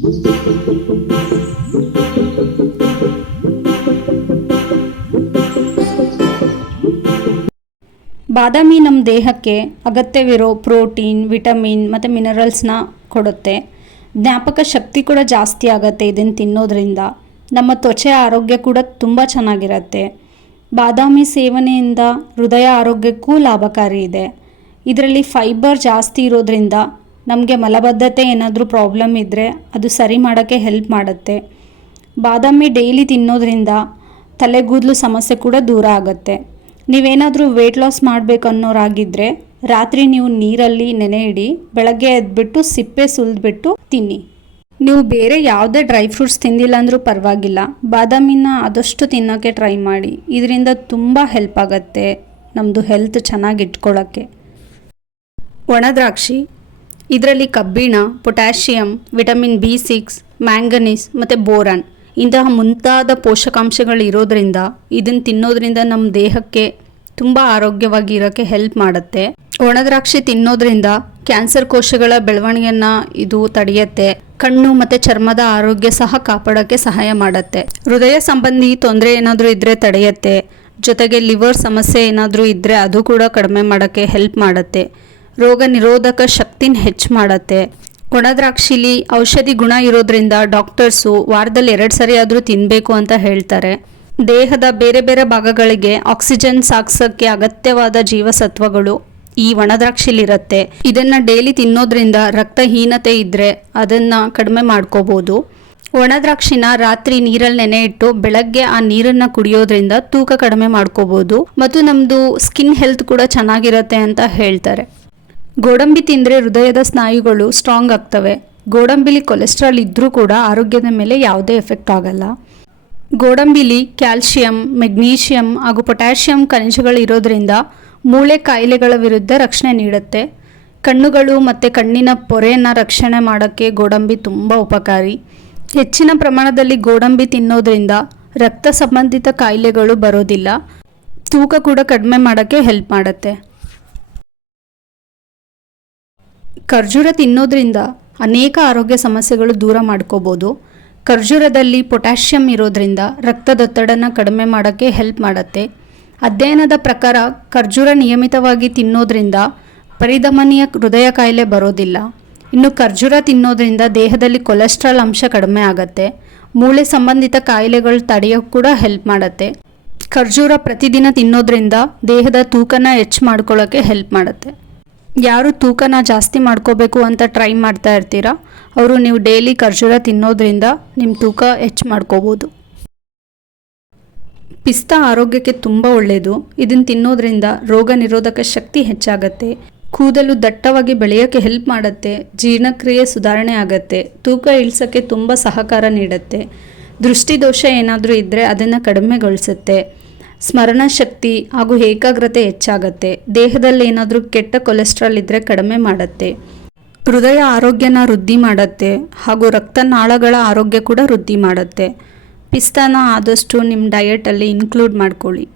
ಬಾದಾಮಿ ನಮ್ಮ ದೇಹಕ್ಕೆ ಅಗತ್ಯವಿರೋ ಪ್ರೋಟೀನ್, ವಿಟಮಿನ್ ಮತ್ತು ಮಿನರಲ್ಸ್ನ ಕೊಡುತ್ತೆ. ಜ್ಞಾಪಕ ಶಕ್ತಿ ಕೂಡ ಜಾಸ್ತಿ ಆಗುತ್ತೆ ಇದನ್ನು ತಿನ್ನೋದ್ರಿಂದ. ನಮ್ಮ ತ್ವಚೆ ಆರೋಗ್ಯ ಕೂಡ ತುಂಬ ಚೆನ್ನಾಗಿರುತ್ತೆ. ಬಾದಾಮಿ ಸೇವನೆಯಿಂದ ಹೃದಯ ಆರೋಗ್ಯಕ್ಕೂ ಲಾಭಕಾರಿ ಇದೆ. ಇದರಲ್ಲಿ ಫೈಬರ್ ಜಾಸ್ತಿ ಇರೋದ್ರಿಂದ ನಮಗೆ ಮಲಬದ್ಧತೆ ಏನಾದರೂ ಪ್ರಾಬ್ಲಮ್ ಇದ್ದರೆ ಅದು ಸರಿ ಮಾಡೋಕ್ಕೆ ಹೆಲ್ಪ್ ಮಾಡುತ್ತೆ. ಬಾದಾಮಿ ಡೈಲಿ ತಿನ್ನೋದ್ರಿಂದ ತಲೆಗೂದಲು ಸಮಸ್ಯೆ ಕೂಡ ದೂರ ಆಗುತ್ತೆ. ನೀವೇನಾದರೂ ವೆಯ್ಟ್ ಲಾಸ್ ಮಾಡಬೇಕು ಅನ್ನೋರಾಗಿದ್ದರೆ ರಾತ್ರಿ ನೀವು ನೀರಲ್ಲಿ ನೆನೆ ಇಡಿ, ಬೆಳಗ್ಗೆ ಎದ್ಬಿಟ್ಟು ಸಿಪ್ಪೆ ಸುಲಿದ್ಬಿಟ್ಟು ತಿನ್ನಿ. ನೀವು ಬೇರೆ ಯಾವುದೇ ಡ್ರೈ ಫ್ರೂಟ್ಸ್ ತಿಂದಿಲ್ಲ ಅಂದರೂ ಪರವಾಗಿಲ್ಲ, ಬಾದಾಮಿನ ಆದಷ್ಟು ತಿನ್ನೋಕ್ಕೆ ಟ್ರೈ ಮಾಡಿ. ಇದರಿಂದ ತುಂಬ ಹೆಲ್ಪ್ ಆಗುತ್ತೆ ನಮ್ಮದು ಹೆಲ್ತ್ ಚೆನ್ನಾಗಿ ಇಟ್ಕೊಳ್ಳೋಕ್ಕೆ. ಒಣ ದ್ರಾಕ್ಷಿ, ಇದರಲ್ಲಿ ಕಬ್ಬಿಣ, ಪೊಟ್ಯಾಷಿಯಮ್, ವಿಟಮಿನ್ B6, ಮ್ಯಾಂಗನೀಸ್ ಮತ್ತು ಬೋರಾನ್ ಇಂತಹ ಮುಂತಾದ ಪೋಷಕಾಂಶಗಳು ಇರೋದ್ರಿಂದ ಇದನ್ನು ತಿನ್ನೋದ್ರಿಂದ ನಮ್ಮ ದೇಹಕ್ಕೆ ತುಂಬ ಆರೋಗ್ಯವಾಗಿ ಇರೋಕ್ಕೆ ಹೆಲ್ಪ್ ಮಾಡುತ್ತೆ. ಒಣ ದ್ರಾಕ್ಷಿ ತಿನ್ನೋದ್ರಿಂದ ಕ್ಯಾನ್ಸರ್ ಕೋಶಗಳ ಬೆಳವಣಿಗೆಯನ್ನು ಇದು ತಡೆಯುತ್ತೆ. ಕಣ್ಣು ಮತ್ತು ಚರ್ಮದ ಆರೋಗ್ಯ ಸಹ ಕಾಪಾಡೋಕ್ಕೆ ಸಹಾಯ ಮಾಡುತ್ತೆ. ಹೃದಯ ಸಂಬಂಧಿ ತೊಂದರೆ ಏನಾದರೂ ಇದ್ದರೆ ತಡೆಯುತ್ತೆ. ಜೊತೆಗೆ ಲಿವರ್ ಸಮಸ್ಯೆ ಏನಾದರೂ ಇದ್ದರೆ ಅದು ಕೂಡ ಕಡಿಮೆ ಮಾಡೋಕ್ಕೆ ಹೆಲ್ಪ್ ಮಾಡುತ್ತೆ. ರೋಗ ನಿರೋಧಕ ಶಕ್ತಿನ ಹೆಚ್ಚು ಮಾಡುತ್ತೆ. ಒಣ ದ್ರಾಕ್ಷಿಲಿ ಔಷಧಿ ಗುಣ ಇರೋದ್ರಿಂದ ಡಾಕ್ಟರ್ಸು ವಾರದಲ್ಲಿ 2 ಸರಿ ಆದರೂ ತಿನ್ನಬೇಕು ಅಂತ ಹೇಳ್ತಾರೆ. ದೇಹದ ಬೇರೆ ಬೇರೆ ಭಾಗಗಳಿಗೆ ಆಕ್ಸಿಜನ್ ಸಾಗಿಸೋಕ್ಕೆ ಅಗತ್ಯವಾದ ಜೀವಸತ್ವಗಳು ಈ ಒಣ ದ್ರಾಕ್ಷಿಲಿರುತ್ತೆ. ಇದನ್ನು ಡೈಲಿ ತಿನ್ನೋದ್ರಿಂದ ರಕ್ತಹೀನತೆ ಇದ್ದರೆ ಅದನ್ನು ಕಡಿಮೆ ಮಾಡ್ಕೋಬೋದು. ಒಣ ದ್ರಾಕ್ಷಿನ ರಾತ್ರಿ ನೀರಲ್ಲಿ ನೆನೆ ಇಟ್ಟು ಬೆಳಗ್ಗೆ ಆ ನೀರನ್ನು ಕುಡಿಯೋದ್ರಿಂದ ತೂಕ ಕಡಿಮೆ ಮಾಡ್ಕೋಬೋದು ಮತ್ತು ನಮ್ಮದು ಸ್ಕಿನ್ ಹೆಲ್ತ್ ಕೂಡ ಚೆನ್ನಾಗಿರುತ್ತೆ ಅಂತ ಹೇಳ್ತಾರೆ. ಗೋಡಂಬಿ ತಿಂದರೆ ಹೃದಯದ ಸ್ನಾಯುಗಳು ಸ್ಟ್ರಾಂಗ್ ಆಗ್ತವೆ. ಗೋಡಂಬಿಲಿ ಕೊಲೆಸ್ಟ್ರಾಲ್ ಇದ್ದರೂ ಕೂಡ ಆರೋಗ್ಯದ ಮೇಲೆ ಯಾವುದೇ ಎಫೆಕ್ಟ್ ಆಗಲ್ಲ. ಗೋಡಂಬಿಲಿ ಕ್ಯಾಲ್ಶಿಯಂ, ಮೆಗ್ನೀಷಿಯಂ ಹಾಗೂ ಪೊಟ್ಯಾಷಿಯಂ ಖನಿಜಗಳು ಇರೋದ್ರಿಂದ ಮೂಳೆ ಕಾಯಿಲೆಗಳ ವಿರುದ್ಧ ರಕ್ಷಣೆ ನೀಡುತ್ತೆ. ಕಣ್ಣುಗಳು ಮತ್ತು ಕಣ್ಣಿನ ಪೊರೆಯನ್ನು ರಕ್ಷಣೆ ಮಾಡೋಕ್ಕೆ ಗೋಡಂಬಿ ತುಂಬ ಉಪಕಾರಿ. ಹೆಚ್ಚಿನ ಪ್ರಮಾಣದಲ್ಲಿ ಗೋಡಂಬಿ ತಿನ್ನೋದ್ರಿಂದ ರಕ್ತ ಸಂಬಂಧಿತ ಕಾಯಿಲೆಗಳು ಬರೋದಿಲ್ಲ. ತೂಕ ಕೂಡ ಕಡಿಮೆ ಮಾಡೋಕ್ಕೆ ಹೆಲ್ಪ್ ಮಾಡುತ್ತೆ. ಖರ್ಜೂರ ತಿನ್ನೋದ್ರಿಂದ ಅನೇಕ ಆರೋಗ್ಯ ಸಮಸ್ಯೆಗಳು ದೂರ ಮಾಡ್ಕೋಬೋದು. ಖರ್ಜೂರದಲ್ಲಿ ಪೊಟ್ಯಾಷಿಯಂ ಇರೋದ್ರಿಂದ ರಕ್ತದೊತ್ತಡನ ಕಡಿಮೆ ಮಾಡೋಕ್ಕೆ ಹೆಲ್ಪ್ ಮಾಡುತ್ತೆ. ಅಧ್ಯಯನದ ಪ್ರಕಾರ ಖರ್ಜೂರ ನಿಯಮಿತವಾಗಿ ತಿನ್ನೋದ್ರಿಂದ ಪರಿಧಮನಿಯ ಹೃದಯ ಕಾಯಿಲೆ ಬರೋದಿಲ್ಲ. ಇನ್ನು ಖರ್ಜೂರ ತಿನ್ನೋದ್ರಿಂದ ದೇಹದಲ್ಲಿ ಕೊಲೆಸ್ಟ್ರಾಲ್ ಅಂಶ ಕಡಿಮೆ ಆಗುತ್ತೆ. ಮೂಳೆ ಸಂಬಂಧಿತ ಕಾಯಿಲೆಗಳು ತಡೆಯೋಕ್ಕೆ ಕೂಡ ಹೆಲ್ಪ್ ಮಾಡುತ್ತೆ. ಖರ್ಜೂರ ಪ್ರತಿದಿನ ತಿನ್ನೋದ್ರಿಂದ ದೇಹದ ತೂಕನ ಹೆಚ್ಚು ಮಾಡ್ಕೊಳ್ಳೋಕ್ಕೆ ಹೆಲ್ಪ್ ಮಾಡುತ್ತೆ. ಯಾರು ತೂಕನ ಜಾಸ್ತಿ ಮಾಡ್ಕೋಬೇಕು ಅಂತ ಟ್ರೈ ಮಾಡ್ತಾ ಇರ್ತೀರಾ ಅವರು ನೀವು ಡೈಲಿ ಖರ್ಜೂರ ತಿನ್ನೋದ್ರಿಂದ ನಿಮ್ಮ ತೂಕ ಹೆಚ್ಚು ಮಾಡ್ಕೋಬೋದು. ಪಿಸ್ತಾ ಆರೋಗ್ಯಕ್ಕೆ ತುಂಬ ಒಳ್ಳೆಯದು. ಇದನ್ನು ತಿನ್ನೋದ್ರಿಂದ ರೋಗ ನಿರೋಧಕ ಶಕ್ತಿ ಹೆಚ್ಚಾಗತ್ತೆ. ಕೂದಲು ದಟ್ಟವಾಗಿ ಬೆಳೆಯೋಕ್ಕೆ ಹೆಲ್ಪ್ ಮಾಡುತ್ತೆ. ಜೀರ್ಣಕ್ರಿಯೆ ಸುಧಾರಣೆ ಆಗುತ್ತೆ. ತೂಕ ಇಳಿಸೋಕ್ಕೆ ತುಂಬ ಸಹಕಾರ ನೀಡುತ್ತೆ. ದೃಷ್ಟಿದೋಷ ಏನಾದರೂ ಇದ್ದರೆ ಅದನ್ನು ಕಡಿಮೆಗೊಳಿಸುತ್ತೆ. ಸ್ಮರಣ ಶಕ್ತಿ ಹಾಗೂ ಏಕಾಗ್ರತೆ ಹೆಚ್ಚಾಗತ್ತೆ. ದೇಹದಲ್ಲಿ ಏನಾದರೂ ಕೆಟ್ಟ ಕೊಲೆಸ್ಟ್ರಾಲ್ ಇದ್ದರೆ ಕಡಿಮೆ ಮಾಡುತ್ತೆ. ಹೃದಯ ಆರೋಗ್ಯನ ವೃದ್ಧಿ ಮಾಡುತ್ತೆ ಹಾಗೂ ರಕ್ತನಾಳಗಳ ಆರೋಗ್ಯ ಕೂಡ ವೃದ್ಧಿ ಮಾಡುತ್ತೆ. ಪಿಸ್ತಾನ ಆದಷ್ಟು ನಿಮ್ಮ ಡಯಟಲ್ಲಿ ಇನ್ಕ್ಲೂಡ್ ಮಾಡ್ಕೊಳ್ಳಿ.